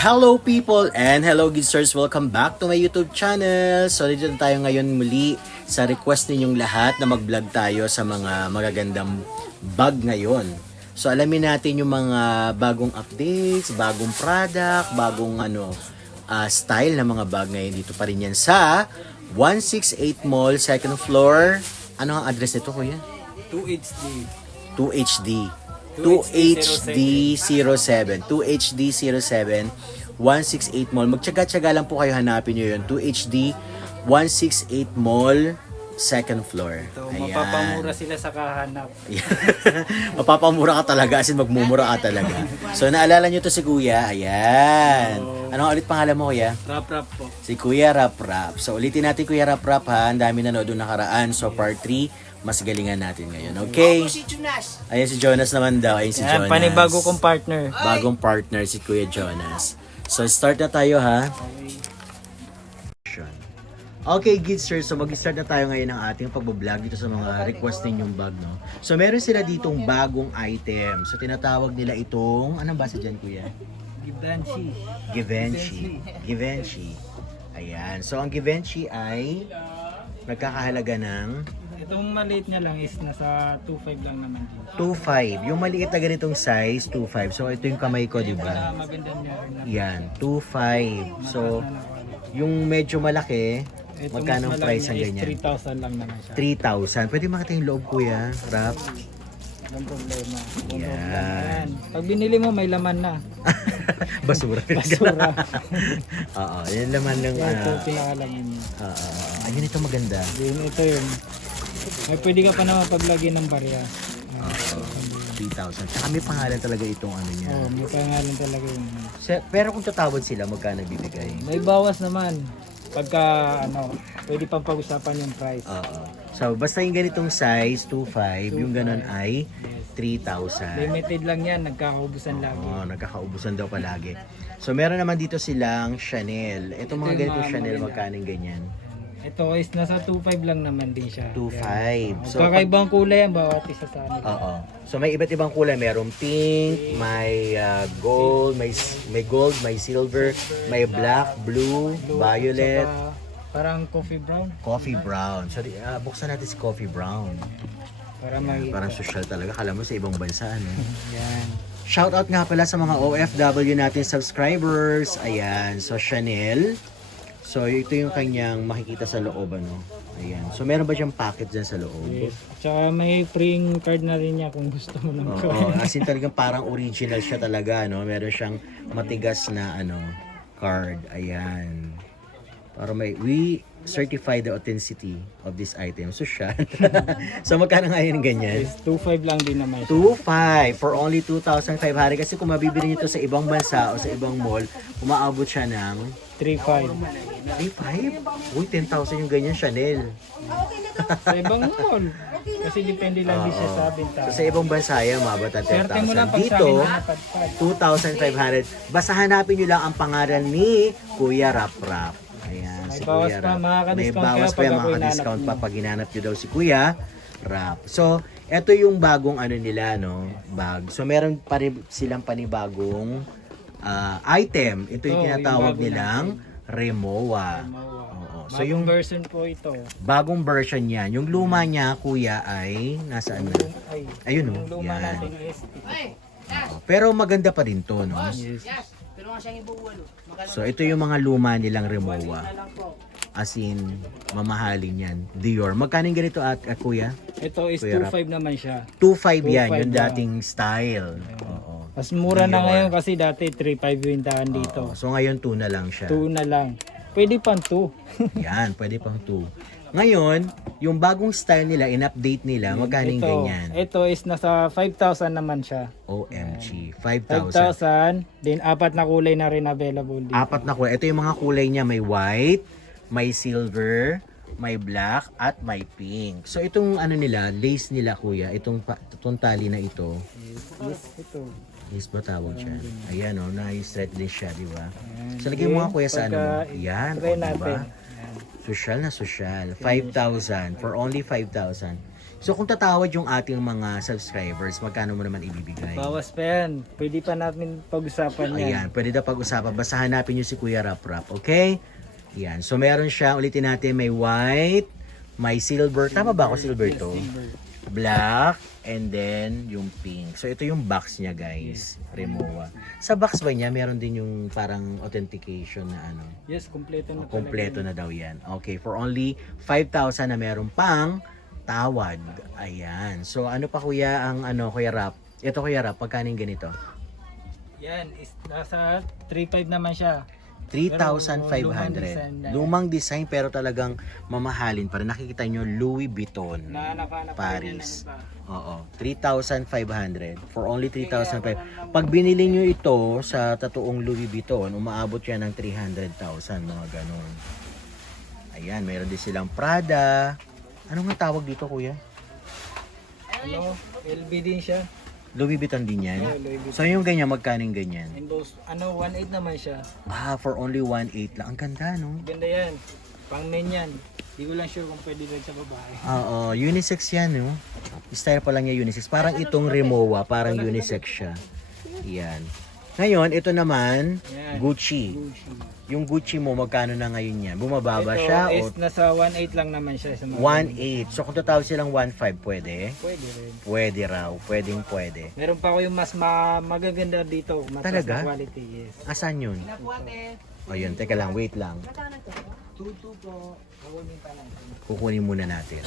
Hello people and hello Gidsers! Welcome back to my YouTube channel. So dito tayo ngayon muli sa request ninyong lahat na mag-vlog tayo sa mga magagandang bag ngayon. So alamin natin yung mga bagong updates, bagong product, bagong style na mga bag ngayon. Dito pa rin yan sa 168 Mall, second floor. Ano ang address nito, kuya? 2HD. 2HD. 2HD07 2HD07 168 Mall. Magtyaga-tyaga lang po kayo, hanapin nyo yun. 2HD 168 Mall, second floor. So, Ayan. mapapamura sila sa kahanap. Mapapamura ka talaga, as in magmumura ka talaga. So naalala nyo to si Kuya. Ayan. Anong ulit pangalan mo, Kuya? Rap po. Si Kuya Rap Rap. So ulitin natin, Kuya Rap Rap, ha. Ang dami na doon nakaraan. So part 3, mas galingan natin ngayon. Okay? Ayan si Jonas naman daw. Ayan si Yan, Jonas. panibago kong partner. Bagong partner si Kuya Jonas. So start na tayo, ha. Okay, Gidsers. So mag-start na tayo ngayon ng ating pagbablog dito sa mga request ninyong bag, no? So meron sila ditong bagong item. So tinatawag nila itong, anong basa dyan, Kuya? Givenchy. Givenchy. Ayan. So ang Givenchy ay nagkakahalaga ng Itong maliit niya lang is nasa 2.5 lang naman din. 2.5. Yung maliit na ganitong size, 2.5. So ito yung kamay ko, di ba? Maganda niya rin na. Yan, 2.5. So yung medyo malaki, magkano ang price ang ganyan? 3,000 lang naman siya. 3,000. Pwede makita yung loob, Kuya, Rap. Walang problema. Yan. Pag binili mo, may laman na. Basura. Basura. Oo, yan laman ng Ito pinakalaman niya. ayun, ito maganda. Ito yun. May pwede ka pa naman paglagyan ng barya. 3,000. Tsaka may pangalan talaga itong ano niya. Oo, may pangalan talaga yun. Pero kung tatawad sila, magkano bibigay? May bawas naman. Pagka pwede pang pag-usapan yung price. So, basta yung ganitong size, 2.5, yung ganon ay 3,000. Limited lang yan, nagkakaubusan lagi. Nagkakaubusan daw palagi. So, meron naman dito silang Chanel. Itong mga Ito yung ganitong mga Chanel, maganda. magkano ganyan? Ito is nasa 2.5 lang naman din siya. 2.5. So, Kakaibang kulay ang bawat isa sa ano. So, may iba't ibang kulay. Merong pink, may gold, may gold, may silver, may black, blue, violet, Saka, parang coffee brown. coffee brown. So, buksan natin si coffee brown. Para Parang social talaga. Kala mo sa ibang bansa, ano? Yan. Shoutout nga pala sa mga OFW natin subscribers. Ayan. So, Chanel. So, ito yung kanyang makikita sa loob, ano? Ayan. So, meron ba siyang packet dyan sa loob? Yes. Tsaka may free card na rin niya kung gusto mo lang Oo. As in talagang parang original siya talaga, no? Meron siyang matigas na, card. Ayan. Para we certify the authenticity of this item. So, siya. So, magkano nga yun ganyan? Is 2.5 lang din naman siya. 2.5 for only 2,500. Kasi kung mabibili nyo ito sa ibang bansa o sa ibang mall, umaabot siya ng 3.5. 3.5? Uy, 10,000 yung ganyan, Chanel. Sa ibang mall. Kasi depende lang din siya sa benta. So, sa ibang bansa, yan, umabot ang Swerte mo lang 10,000. pag sa Dito, akin napadpad. 2,500. Basta hanapin nyo lang ang pangalan ni Kuya Rap Rap. Ayan, May si bawas Kuya pa, Rap. makaka-discount May bawas kaya pa yan, pag ako makaka-discount pa hinanap pag hinanap nyo daw si Kuya Rap. So, eto yung bagong nila, no? Bag. So, meron pa rin silang panibagong item. Ito yung Yung tinatawag bago nilang Remoa. So, yung version po ito. bagong version niyan. Yung luma niya, Kuya, ay nasaan na? Ay, Ayun, yung no? luma Yan. natin is Pero maganda pa rin to, no? yes. So, ito yung mga luma nilang Remoa. As in, mamahalin yan. Dior. Magkano yung ganito Kuya? Ito is Kuya Rap. 2.5 naman siya. 2.5 yan, 2.5 yung lang. dating style. Oo. Mas mura na Dior. ngayon kasi dati 3.5 yung dahan dito. Oo. So, ngayon 2 na lang siya. 2 na lang. Pwede pang 2. Yan, pwede pang 2. Ngayon, yung bagong style nila, in-update nila, magkano yung ganyan? Ito is nasa 5,000 naman siya. OMG, 5,000. 5,000. Then apat na kulay na rin available dito. Apat na kulay. Ito yung mga kulay niya. May white, may silver, may black, at may pink. So itong nila, lace nila, Kuya, itong tali na ito, Yes, ito. is ba tawag siya? Ayan, na-stretch din siya, di ba? Ayan. So lagay mo nga, Kuya, sa Pagka Yan, try di ba? natin. Ayan. Social na social. 5,000 for only 5,000. So kung tatawad yung ating mga subscribers, magkano mo naman ibibigay? Bawas pa yan. Pwede pa natin pag-usapan yan. Ayan, pwede na pag-usapan. Basta hanapin nyo si Kuya Rap Rap, okay? Ayan, so meron siya, ulitin natin, may white, may silver, tama ba ako silver to? Silver. Black, and then yung pink. So ito yung box niya guys, Rimowa. Sa box ba niya, meron din yung parang authentication na ano? Yes, kompleto na. Kompleto na daw yan. Okay, for only 5,000 na meron pang tawad. Ayan. So ano pa kuya ang ano, Kuya Rap? Ito Kuya Rap, pagkaning ganito? Yan, is, nasa 3.5 naman siya. 3,500. Lumang design pero talagang mamahalin pa rin. Nakikita nyo, Louis Vuitton. Nahanap-hanap Paris. pa Oo. 3,500. For only 3,500. Pag binili nyo ito sa totoong Louis Vuitton, umaabot yan ng 300,000. Mga ganun. Ayan, mayroon din silang Prada. Ano nga tawag dito, kuya? Ano, LB din siya. Louis Vuitton din yan? Yeah, Louis Vuitton. So yung ganyan, magkaning ganyan? And those, 1.8 naman siya. For only 1,800 lang. Ang ganda, no? Ganda yan. Pang men yan. Di ko lang sure kung pwede rin sa babae. Oo, unisex yan, no? Style pa lang niya unisex. Parang itong Rimowa, parang unisex siya. Yan. Ngayon, ito naman, Yan. Gucci. Gucci. Yung Gucci mo, magkano na ngayon yan? Bumababa Ito siya is o nasa 1.8 lang naman siya. Sa mga 1,800? So kung tatawag silang 1,500, pwede? Pwede rin. Pwede raw. Pwedeng pwede. Meron pa ako yung mas magaganda dito. Mas Talaga? na quality, yes. Asan yun? O yun, teka lang, wait lang. Tutu po. Hawanin pa lang. Kukunin muna natin.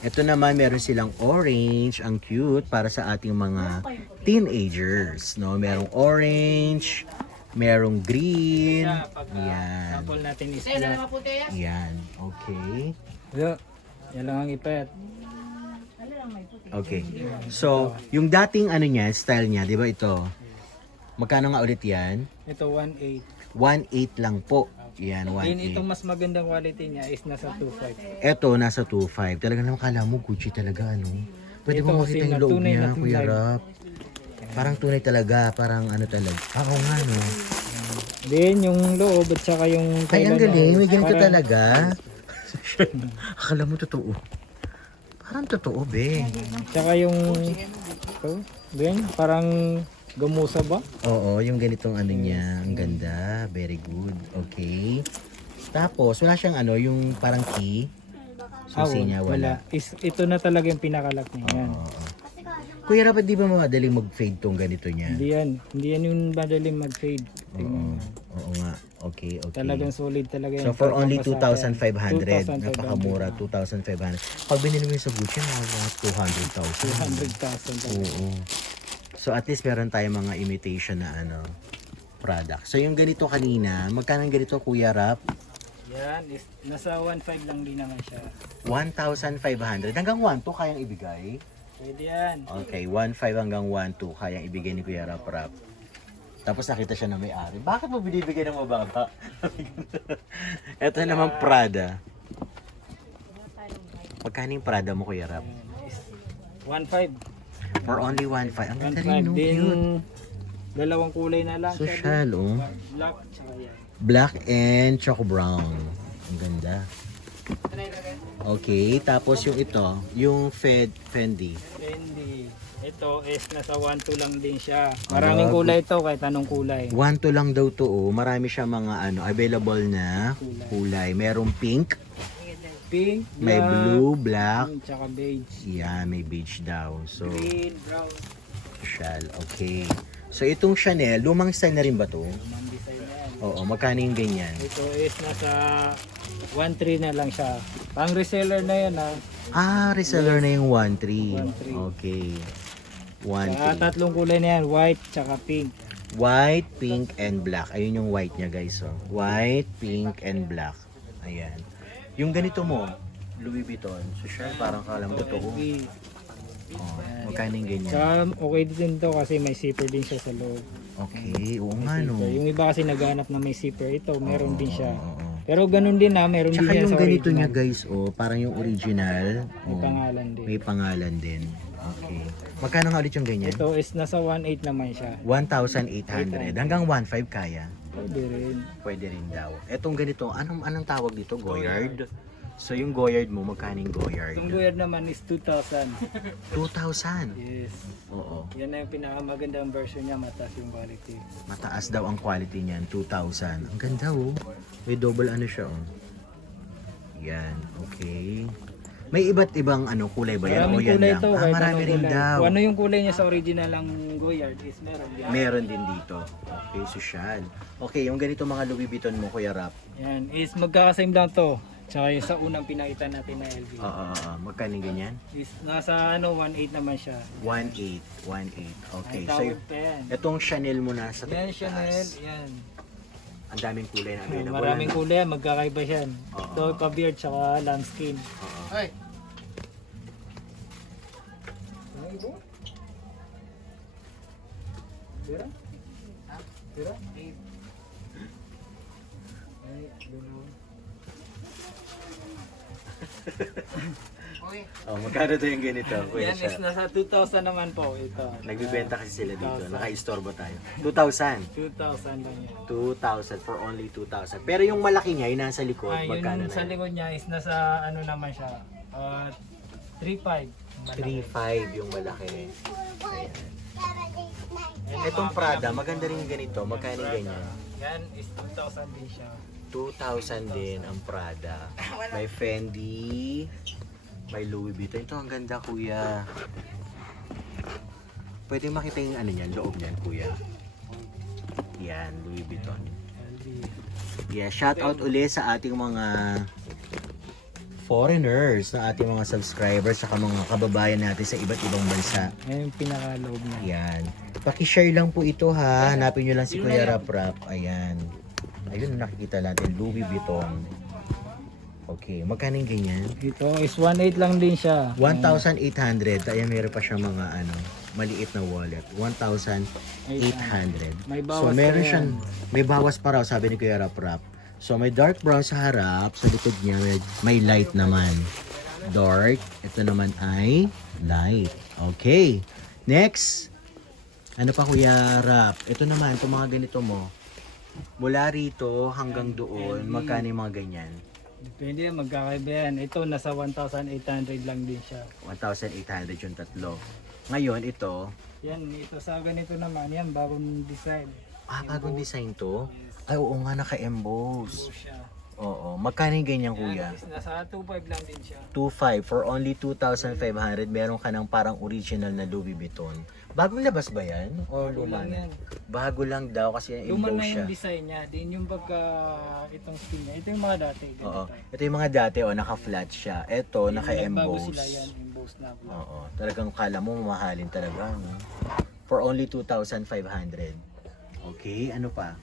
Ito naman, meron silang orange. Ang cute para sa ating mga teenagers. No? Merong orange, merong green. Siya, pag Yan. sample natin is black. Yan. Okay. Yeah. Yan lang ang ipet. Okay. So, yung dating ano niya, style niya, di ba ito? Magkano nga ulit yan? Ito 1.8. 1,800 lang po. Yan, Then 1,800. itong mas magandang quality niya is nasa 2.5. Ito, nasa 2,500. Talaga naman kala mo, Gucci talaga, ano? Pwede Ito mo kasi makita yung na loob tunay niya, na Kuya tunay. Rap. Parang tunay talaga, parang ano talaga. Oo nga, no? Then yung loob at saka yung Ay, ang galing. May ganito parang- talaga. Akala mo totoo. Parang totoo, be. Tsaka yung ito, then parang gamusa ba? Oo, yung ganitong ano niya. Ang ganda. Very good. Okay. Tapos, wala siyang ano, yung parang key. Susi niya, wala. Ito na talaga yung pinakalock niya. Yan. Oo. Kuya Rap, di ba madaling mag-fade tong ganito niya? Hindi yan yung madaling mag-fade. Oo. Oo nga. Okay, okay. Talagang solid talaga yan. So for only Pagpapasa yan. 2,500, 2,500. napakamura, 2,500. Pag binili mo yung sa Gucci, mga 200,000. 200,000. Oo. So at least meron tayong mga imitation na ano, product. So yung ganito kanina, magkano ang ganito Kuya Rap? Yan, nasa 1.5 lang din naman siya. 1,500. Hanggang 1,2 kayang ibigay? Pwede yan. Okay, 1,500 hanggang 1,2 kayang ibigay ni Kuya Rap Rap. Tapos nakita siya na may-ari. Bakit mo binibigay ng mababa? Ito naman Prada. Magkano yung Prada mo Kuya Rap? 1.5. For only 1,500. Ang ganda rin, 1.5 no? din. Cute. Dalawang kulay na lang. siya Social, oh. din. Black, tsaka yan. Black and choco brown. Ang ganda. Okay, tapos yung ito, yung Fendi. Fendi. Ito is nasa 1.2 lang din siya. Maraming kulay ito kahit anong kulay. 1,2 lang daw to, oh. Marami siya mga ano, available na kulay. Merong pink, Pink, may black, blue, black. tsaka beige. Yeah, may beige daw. So, Green, brown. shall. Okay. So, itong Chanel, lumang style na rin ba to? Mga design yan. Oo, magkano yung ganyan? Ito is nasa 1.3 na lang siya. Pang reseller na yan ha. Reseller na yung 1,300. 1,300. Okay. Saka 1,300. tatlong kulay na yan. White, tsaka pink. White, pink, and black. Ayun yung white niya guys. Oh. White, pink, and black. Ayan. Yung ganito mo, Louis Vuitton. So siya parang kalam totoo. Okay. Oh, magkano yung ganyan? Saka okay din to kasi may zipper din siya sa loob. Okay, oo nga no. Yung iba kasi naghanap na may zipper. Ito, meron din siya. Oo. Pero ganun din ha. Meron Tsaka din yan yung sa ganito original. niya guys, oh, parang yung original. May Oh, pangalan din. may pangalan din. Okay. Magkano nga ulit yung ganyan? Ito is nasa 1.8 naman siya. 1,800. Hanggang 1,500 kaya. Pwede rin. Pwede rin daw. Etong ganito, anong tawag dito? Goyard? So yung Goyard mo, magkano yung Goyard? Itong Goyard naman is 2,000. 2,000. Yes. Oo. Yan na yung pinakamagandang version niya, mataas yung quality. Mataas daw ang quality niyan, 2,000. Ang ganda oh. May double ano siya oh. Yan, okay. May iba't ibang ano kulay ba yan? Maraming O yan kulay lang? to. Ah, kahit marami anong rin kulay. daw. Kung ano yung kulay niya sa original ang Goyard is meron din. Meron din dito. Okay, social. Okay, yung ganito mga Louis Vuitton mo, Kuya Rap. Yan, is magkakasame lang to. Tsaka yung sa unang pinakita natin na LV. Magkano yung ganyan? Is nasa ano 1.8 naman siya. 1.8. 1.8. Okay, May so tawag pa yan. itong Chanel mo na sa Yan taas. Chanel, yan. Ang daming kulay na available. Maraming kulay yan, magkakaiba yan. Oo. Ito pa-beard tsaka lambskin. Oo. Tira? Tira? Oh, magkano to yung ganito, Kuya Yan is Siya? nasa 2,000 naman po ito. Nagbibenta kasi sila dito. 2,000. Naka-istorbo tayo. 2,000. 2,000 lang yan. 2,000 for only 2,000. Pero yung malaki niya, yung nasa likod, Yun magkano na sa yun? likod niya is nasa ano naman siya. 3,500. 3,500 yung malaki. Itong Prada, maganda rin yung ganito. Magkano yung ganyan? Yan is 2,000 din siya. 2,000 din ang Prada. May Fendi, may Louis Vuitton. Ito ang ganda, kuya. Pwede makita yung ano niyan, loob niyan, kuya. Yan, Louis Vuitton. LV. Yeah, shout out uli sa ating mga foreigners, na ating mga subscribers, saka mga kababayan natin sa iba't ibang bansa. Yan yung pinaka-loob niya. Yan. Paki-share lang po ito ha. Hanapin nyo lang si Kuya Rap Rap. Ayan. Ayun, nakikita natin. Louis Vuitton. Okay. Magkano yung ganyan? Ito is 1.8 lang din siya. 1,800. Ayan, meron pa siyang mga ano, maliit na wallet. 1,800. May bawas So, meron pa yan. siyang, may bawas pa raw, sabi ni Kuya Rap Rap. So, may dark brown sa harap. Sa likod niya, may light naman. Dark. Ito naman ay light. Okay. Next. Ano pa, Kuya Rap? Ito naman, itong mga ganito mo. Mula rito hanggang doon, magkano yung mga ganyan? Depende yan, magkakaiba yan. Ito nasa 1,800 lang din siya. 1,800 yung tatlo. Ngayon, ito, Yan, ito sa ganito naman. Yan, bagong design. bagong design to. Ay, oo nga, naka-emboss. Ito siya. Oo. Magkano yung ganyan, kuya? Yan, is nasa 2.5 lang din siya. 2,500 for only 2,500. Meron ka ng parang original na Louis Vuitton. Bagong labas ba yan? O luma Lang na? yan. Bago lang daw kasi Luma emboss na siya. yung design niya. Din yung pagka itong skin niya. Ito yung mga dati. ganito. Oo. Ito yung mga dati, naka-flat siya. Ito, Yung nagbago sila naka-emboss. yan. Emboss na ako. Oo. Talagang kala mo mamahalin talaga. No? For only 2,500. Okay, ano pa?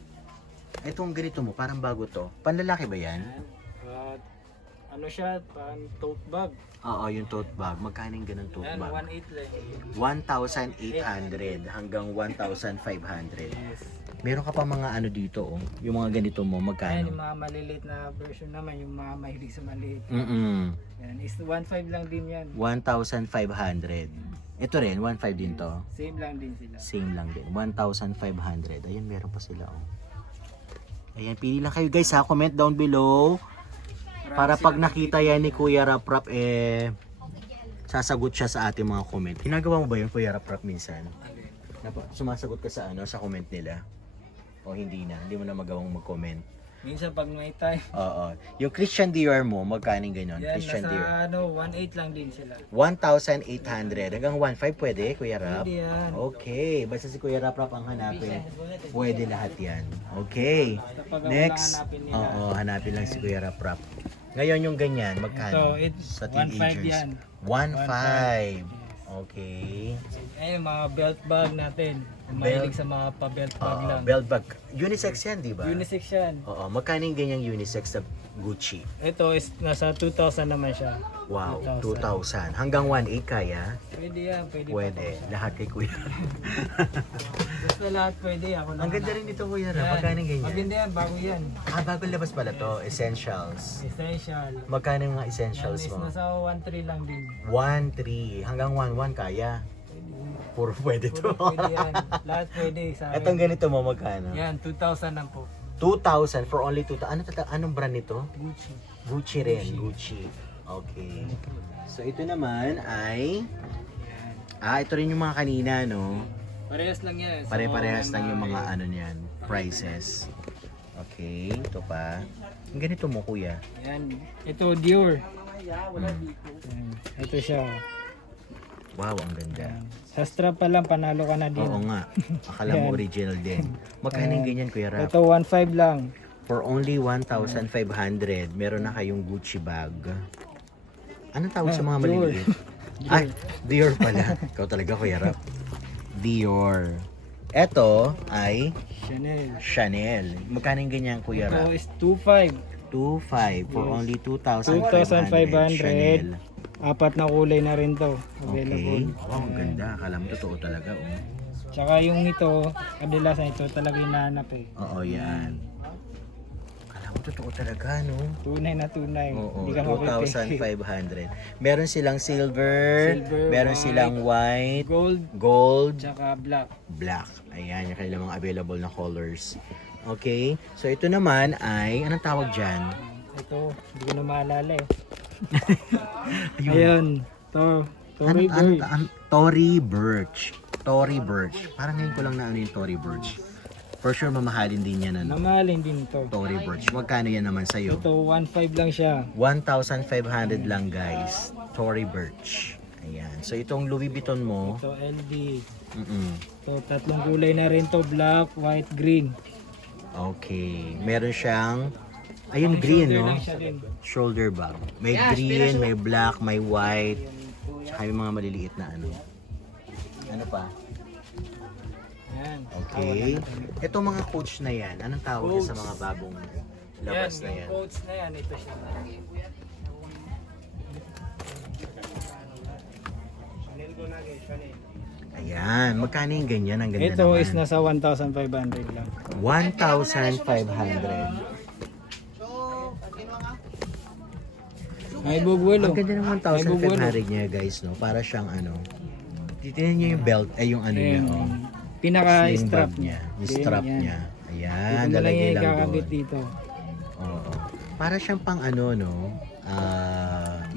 Itong ganito mo, parang bago to. Panlalaki ba yan? At ano siya, pan tote bag. Oo, yung tote bag. Magkano yung ganun tote Yan, bag? 1.8 lang. 1,800 hanggang 1,500. Yes. Meron ka pa mga ano dito, oh. Yung mga ganito mo, Ayan, magkano? yung mga maliliit na version naman, yung mga mahilig sa maliit. Yan, is 1.5 lang din yan. 1,500. Ito rin, 1,500 din to. Same lang din sila. Same lang din. 1,500. Ayan, meron pa sila, oh. Ayan, pili lang kayo guys ha. Comment down below. Para pag nakita yan ni Kuya Rap Rap, sasagot siya sa ating mga comment. Ginagawa mo ba yun, Kuya Rap Rap, minsan? Sumasagot ka sa sa comment nila? O hindi na? Hindi mo na magawang mag-comment? Minsan pag may time, Oo. Yung Christian Dior mo, magkaning ganyan? yan, Christian Dior. nasa 1.8 lang din sila. 1,800 hanggang 1,500 pwede, Kuya Rap? Pwede yan. Okay. Basta si Kuya Rap Rap ang hanapin. Pwede lahat yan. Okay. Basta pag ako Next. lang hanapin nila. Oo, hanapin lang si Kuya Rap Rap. Ngayon yung ganyan, magkano? Ito, it's Sa 1.5 teenagers. yan. 1,500. Okay. Ayun, mga belt bag natin. Kung Belt. mahilig sa mga pa-belt bag lang. Belt bag. Unisex yan, di ba? Unisex yan. Oo, magkano yung ganyang unisex sa Gucci? Ito is nasa 2,000 naman siya. Wow, 2,000. Hanggang 1,800 kaya? Pwede yan, pwede. Pwede. Lahat kay Kuya. Basta lahat pwede. Ako lang. Ang ganda rin nito, Kuya Rap. Magkano yung ganyan? Maganda yan, bago yan. Bagong labas pala to. Essentials. Essential. Magkano yung mga Yan essentials is mo? nasa 1.3 lang din. 1,300 hanggang 1,100 kaya? Puro pwede to. Puro pwede yan. Lahat pwede sa akin. Itong ganito mo, magkano? Yan, 2,000 lang po. 2,000 for only 2,000. Anong brand nito? Gucci. Gucci rin, Gucci. Okay. So ito naman ay ito rin yung mga kanina, no? Parehas lang yan. So, Pare-parehas lang yung mga may- ano niyan, prices. Okay, ito pa. Ang ganito mo, kuya. Yan. Ito Dior. Hmm. Yan. Ito siya. Wow, ang ganda. Sa strap pa lang, panalo ka na din. Oo nga. Akala mo Yan. original din. Magkano yung ganyan, Kuya Rap? Ito 1.5 lang. For only 1,500, meron na kayong Gucci bag. Anong tawag sa mga Dior. maliliit? Ay, Dior pala. Ikaw talaga, Kuya Rap. Dior. Ito ay Chanel. Chanel. Magkano yung ganyan, Kuya Ito Rap? is 2.5. 2,500 for Yes. only 2,500. 2,500. Chanel. Apat na kulay na rin to. Okay. Available. Wow, ang ganda. Akala mo totoo talaga. Oh. Tsaka yung ito, kadalasan ito talaga hinahanap eh. Oo, yan. Akala mo totoo talaga, no? Tunay na tunay. Oo, Hindi ka mapipili. 2,500. Meron silang silver, meron white, silang white, Gold, gold, tsaka black. black. Ayan, yung kanilang mga available na colors. Okay? So, ito naman ay, anong tawag dyan? Ito, hindi ko na maalala eh. Ayun. Ayun. To, Tory Bird. Tory Burch. Tory Burch. Parang ngayon ko lang na ano yung Tory Burch. For sure, mamahalin din yan, ano? Mamahalin din to. Tory Burch. Magkano yan naman sa'yo? Ito, 1.5 lang siya. 1,500 lang, guys. Tory Burch. Ayan. So, itong Louis Vuitton mo, Ito, LD. mm Ito, tatlong kulay na rin to. Black, white, green. okay. Meron siyang, ayun, green, Shoulder no? lang siya din. Shoulder bag. May green, may black, may white. Tsaka yung mga maliliit na ano. Ano pa? Yan. Okay. Itong mga coach na yan, anong tawag niya sa mga bagong labas na yung yan? coats na yan. Ito siya. Ayan. Magkano yung ganyan? Ang ganda Ito naman. is nasa 1,500 lang. 1,500. May bubuelo. Ang ganda ng May bubuelo. 1,500 niya, guys, no? Para siyang ano. Titignan niyo yung belt, ay yung ano niya, oh. Sling Pinaka-strap bag niya. Yung strap Yan. niya. Ayan, Dito na lang lalagay yung lang ikakabit doon. dito. Oo. Para siyang pang ano, no?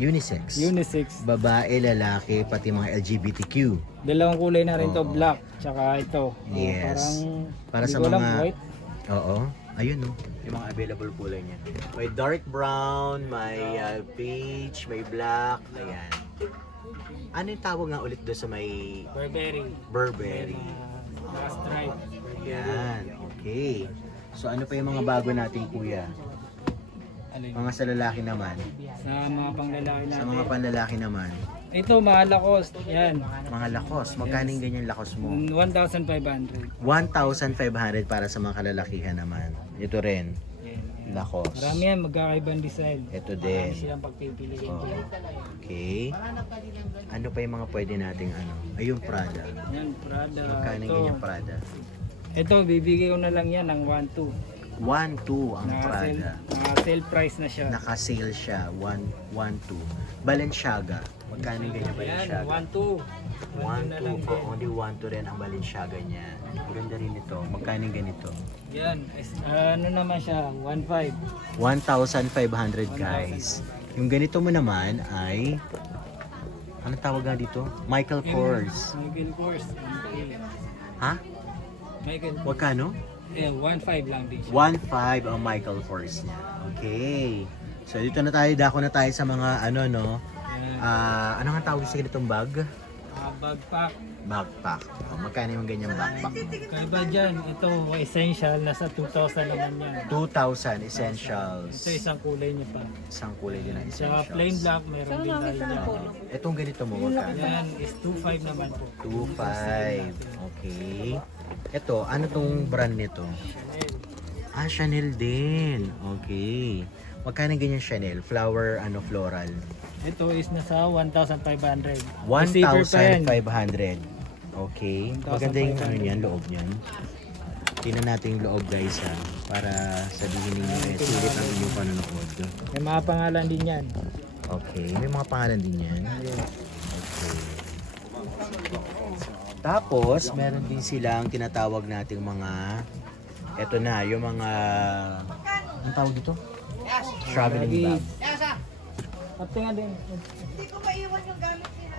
Unisex. Unisex. Babae, lalaki, pati mga LGBTQ. Dalawang kulay na rin to, Oo. black. Tsaka ito. Yes. Parang, Para hindi sa ko alam, mga- white. Oo. Ayun, no? Yung mga available kulay niya. May dark brown, may beige, may black. Ayan. Ano yung tawag nga ulit doon sa may Burberry. Burberry? Stripe. Ayan. Okay. So ano pa yung mga bago natin, kuya? Alin? Mga sa lalaki naman. Sa mga panglalaki Sa natin. mga panlalaki naman. Ito, mahal cost. Yan. Mga lakos. Magkano yung ganyan lakos mo? 1,500. 1,500 para sa mga kalalakihan naman. Ito rin. Yan. Lakos. Marami yan, magkakaibang design. Ito Marami din. silang pagpipiliin. Oh. Okay. Ano pa yung mga pwede nating ano? Ayun, Prada. Yan, Prada. Magkano yung ganyan Prada? Ito, bibigay ko na lang yan ng 1,200. 1,200 ang Prada. Sale price na siya. Naka-sale siya. 1,200. Balenciaga. Magkano yung ganyan Yan, Balenciaga? 1,200. 1,200 for only 1,200 rin ang Balenciaga niya. Maganda rin ito. Magkano yung ganito? Yan, ano naman siya, 1,500. 1,500 guys. Yung ganito mo naman ay ano tawag nga dito? Michael Kors. Michael Kors. Ha? Michael Kors. Magkano? Eh, 1,500 lang din siya. 1,500 ang Michael Kors niya. Okay. So dito na tayo, dako na tayo sa mga ano no. Yan. Ano nga tawag sa ganitong bag? Backpack. Backpack. Magkano yung ganyang backpack? Kaiba dyan, ito essential, nasa 2,000 naman yan. 2,000 essentials. Ito isang kulay niya pa. Isang kulay din ng Sa essentials. plain black, meron din tayo dyan. Itong ganito mo magkano? Yan is 2,500 naman po. 2,500. Okay. Ito, ano tong brand nito? Chanel. Chanel din. Okay. Magkano ganyan Chanel? Flower, floral? Ito is nasa 1,500. 1,500. Okay. 1,500. Maganda yung ano niyan, loob niyan. Tingnan natin yung loob guys ha. Para sabihin ninyo sulit ang inyong panonood. May mga pangalan din yan. Okay. May mga pangalan din yan. Yes. Okay. Tapos, meron din silang tinatawag nating mga, eto na, yung mga, anong tawag dito? Traveling bag. Pati nga din.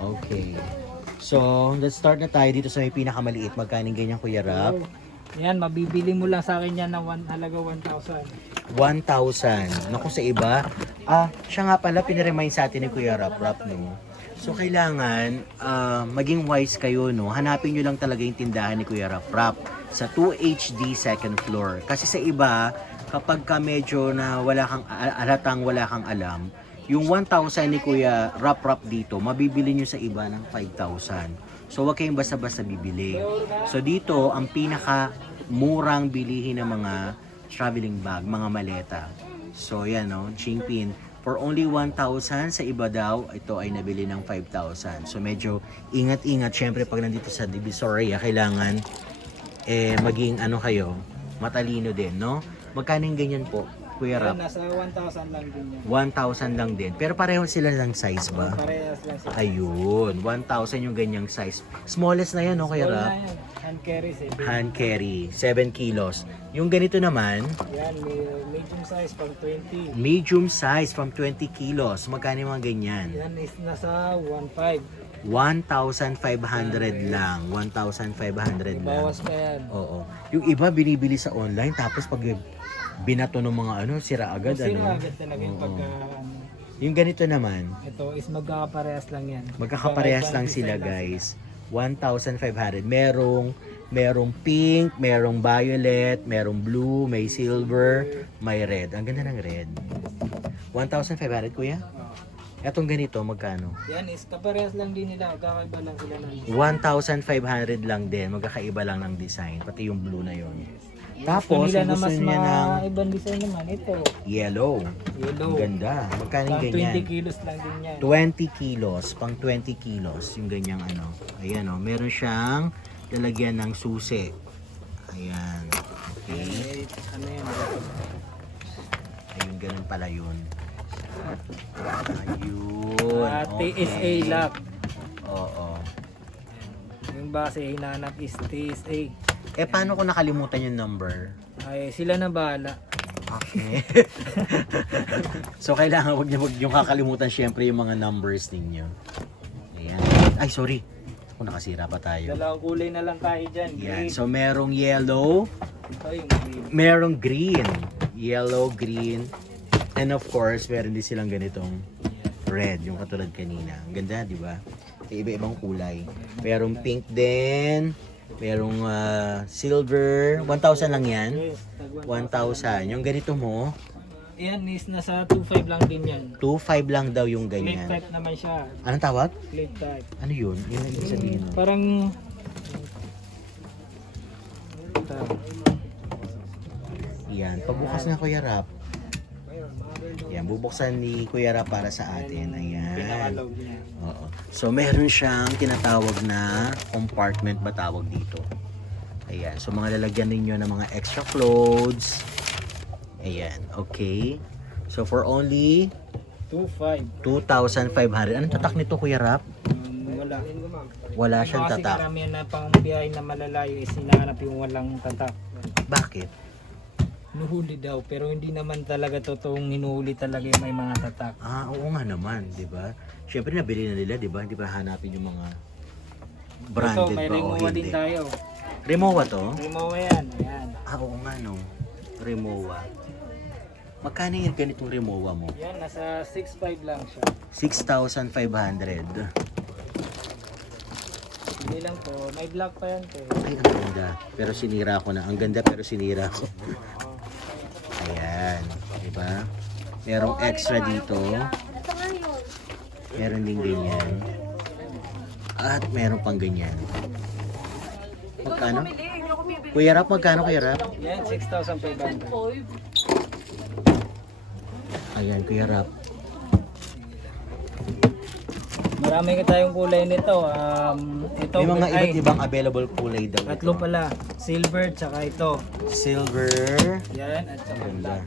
Okay. So, let's start na tayo dito sa may pinakamaliit. Magkaning ganyan, Kuya Rap? Yan, mabibili mo lang sa akin yan na halaga 1,000. 1,000. Naku, sa iba. Siya nga pala, pinaremind sa atin ni Kuya Rap, no? So, kailangan maging wise kayo, no? Hanapin nyo lang talaga yung tindahan ni Kuya Rap sa 2HD second floor. Kasi sa iba, kapag ka medyo na wala kang wala kang alam, yung 1,000 ni Kuya Rap dito, mabibili nyo sa iba ng 5,000. So, huwag kayong basta-basta bibili. So, dito, ang pinaka murang bilihin ng mga traveling bag, mga maleta. So, yan, no? Chingpin. For only 1,000, sa iba daw, ito ay nabili ng 5,000. So, medyo ingat-ingat. Syempre, pag nandito sa Divisoria, kailangan maging kayo, matalino din, no? Magkano yung ganyan po, Kuya Yan, Rap? nasa 1,000 lang din yan. 1,000 lang din. Pero pareho sila ng size ba? Parehas lang sila. Ayun, 1,000 yung ganyang size. Smallest na yan, no, Kuya Small Rap? na yan. Hand carry, Hand carry, 7 kilos. Yung ganito naman, Yan, medium size pang 20. medium size from 20 kilos. Magkano yung mga ganyan? Yan is nasa 1,500. 1,500 lang. 1,500 lang. Bawas pa yan. Oo. Yung iba binibili sa online tapos pag binato ng mga sira agad. Sino agad talaga yung Oo. pagka... Yung ganito naman, Ito is magkakaparehas lang yan. magkakaparehas lang sila, guys. 1,500. Merong pink, merong violet, merong blue, may silver, may red. Ang ganda ng red. 1,500, Kuya? Etong ganito, magkano? Yan is kaparehas lang din nila. Kakaiba lang sila ng 1,500 lang din. Magkakaiba lang ng design. Pati yung blue na yon. Tapos, nila kung na gusto mas niya ng ibang design naman. Ito. yellow. Yellow. Ang ganda. Magkano yung Pang ganyan? 20 kilos lang din yan. 20 kilos. Pang 20 kilos. Yung ganyang Ayan meron siyang lalagyan ng susi. Ayan. Okay. Ano yan? Ayun, ganun pala yun. Ayun. TSA lock. Oo. Yung base hinanap is TSA. Paano kung nakalimutan yung number? Ay, sila na bahala. Okay. So, kailangan wag yung kakalimutan syempre yung mga numbers ninyo. Ayan. Ay, sorry. Ako nakasira pa tayo. Dalawang kulay na lang tayo dyan. Yan. Green. So, merong yellow, Ito yung green. merong green. Yellow, green. And of course, meron din silang ganitong red, yung katulad kanina. Ang ganda, di ba? Iba-ibang kulay. Merong pink din. Merong silver. 1,000 lang yan. Yes, tag 1,000. Yung ganito mo, Yan is nasa 2.5 lang din yan. 2,500 lang daw yung Flip ganyan. type naman siya. Anong tawag? Flip type. Ano yun? Yun ang ibig sabihin. nun. Parang... Ito. Yan. Pagbukas na Kuya Rap. Yan. Bubuksan ni Kuya Rap para sa atin. Ayan. Pinakalog niya. Oo. So, meron siyang tinatawag na compartment ba tawag dito. Ayan. So, mga lalagyan ninyo ng mga extra clothes. Ayan. Okay. So, for only 2.5. 2,500. Anong tatak nito, Kuya Rap? Wala. Wala siyang Kasi tatak. karamihan na pang biyahe na malalayo is hinahanap yung walang tatak. Bakit? Nuhuli daw, pero hindi naman talaga totoong hinuhuli talaga yung may mga tatak. Oo nga naman, di ba? Siyempre, nabili na nila, di ba? Hindi ba hanapin yung mga branded Ito, may ba o Rimowa din hindi? tayo. Rimowa to? Rimowa yan. Ayan. Oo nga, no. Rimowa. Magkano yung ganitong Rimowa mo? Yan, nasa 6.5 lang siya. 6,500. Hindi lang to. May black pa yan to. Ay, ang ganda. Pero sinira ko na. Ang ganda pero sinira ko. Ayan. Diba? Merong extra dito. Meron din ganyan. At meron pang ganyan. Magkano? Kuya Rap, magkano Kuya Rap? Yan, 6,500. Ayan, Kuya Rap. Marami ka tayong kulay nito. Ito, May mga ay, iba't ibang available kulay daw. tatlo ito. pala. Silver, tsaka ito. Silver. Yan, at saka Ganda. black.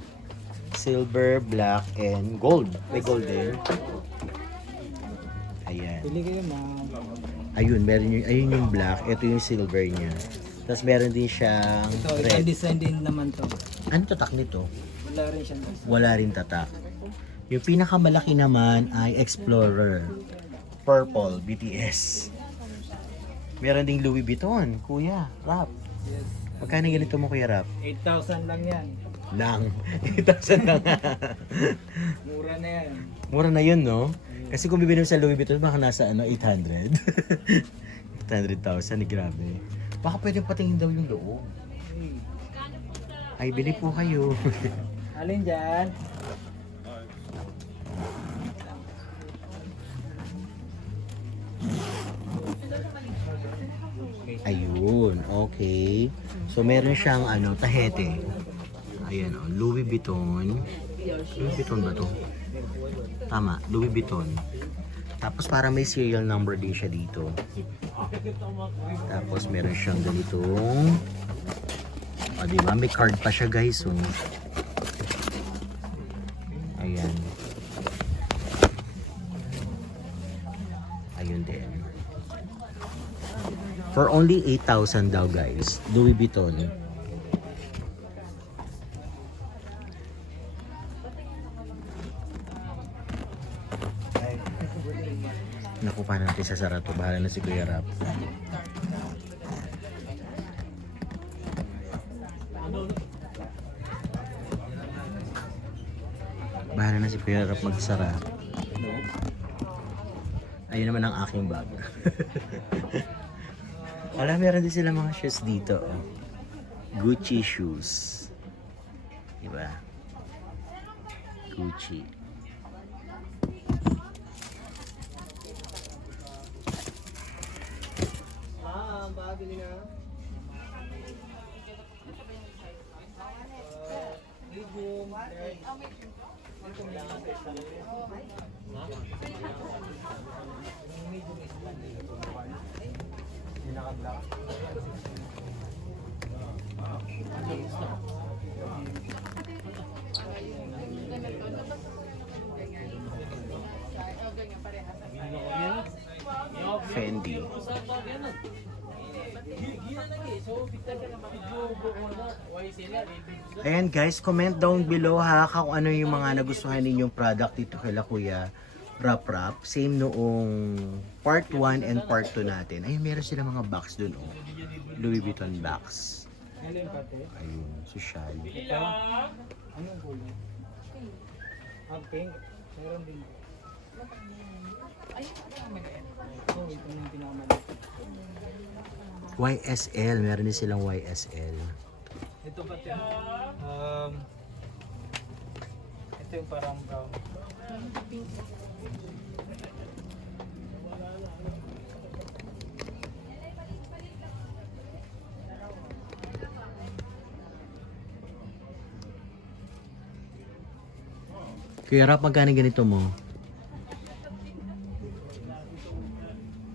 Silver, black, and gold. May gold din. Ayan. Pili kayo na. Ayun, meron yung, ayun yung black. Ito yung silver niya. Tapos meron din siyang Ito, red. design din naman to. Ano tatak nito? Wala rin siya. Wala rin tatak. Yung pinakamalaki naman ay Explorer. Purple, BTS. Meron ding Louis Vuitton, Kuya, Rap. Yes. Magkano ganito mo, Kuya Rap? 8,000 lang yan. Lang. 8,000 lang. Mura na yan. Mura na yun, no? Kasi kung bibili mo sa Louis Vuitton, baka nasa 800. 800,000, grabe. Baka pwede patingin daw yung loob. Ay, bili po kayo. Alin dyan? Ayun, okay. So, meron siyang tahete. Ayan, Louis Vuitton. Louis Vuitton ba to? Tama, Louis Vuitton. Tapos para may serial number din siya dito. Tapos meron siyang ganitong diba? May card pa siya, guys. Oh. Ayan. Ayun din. For only 8,000 daw, guys. Louis Vuitton. Naku, paano natin sasara to? Bahala na si Kuya Rap. Bahala na si Kuya Rap magsara. Ayun naman ang aking bag. Wala, meron din sila mga shoes dito. Oh. Gucci shoes. Diba? Gucci. Fendi. Ayan guys, comment down below ha kung ano yung mga nagustuhan ninyong product dito kay Kuya Rap Rap. Same noong part 1 and part 2 natin. Ayun, meron sila mga box dun oh. Louis Vuitton box. Ano yung pate? Ayun, social. Ito? Anong kulay? Pink. Meron din. Oh, ito na yung pinakamali. YSL, meron din silang YSL. Ito pati. Ito yung parang brown. Kuya Rap, magkano ganito mo?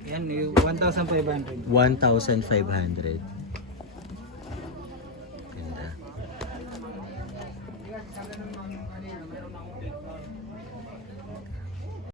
Yan, yung 1,500. 1,500.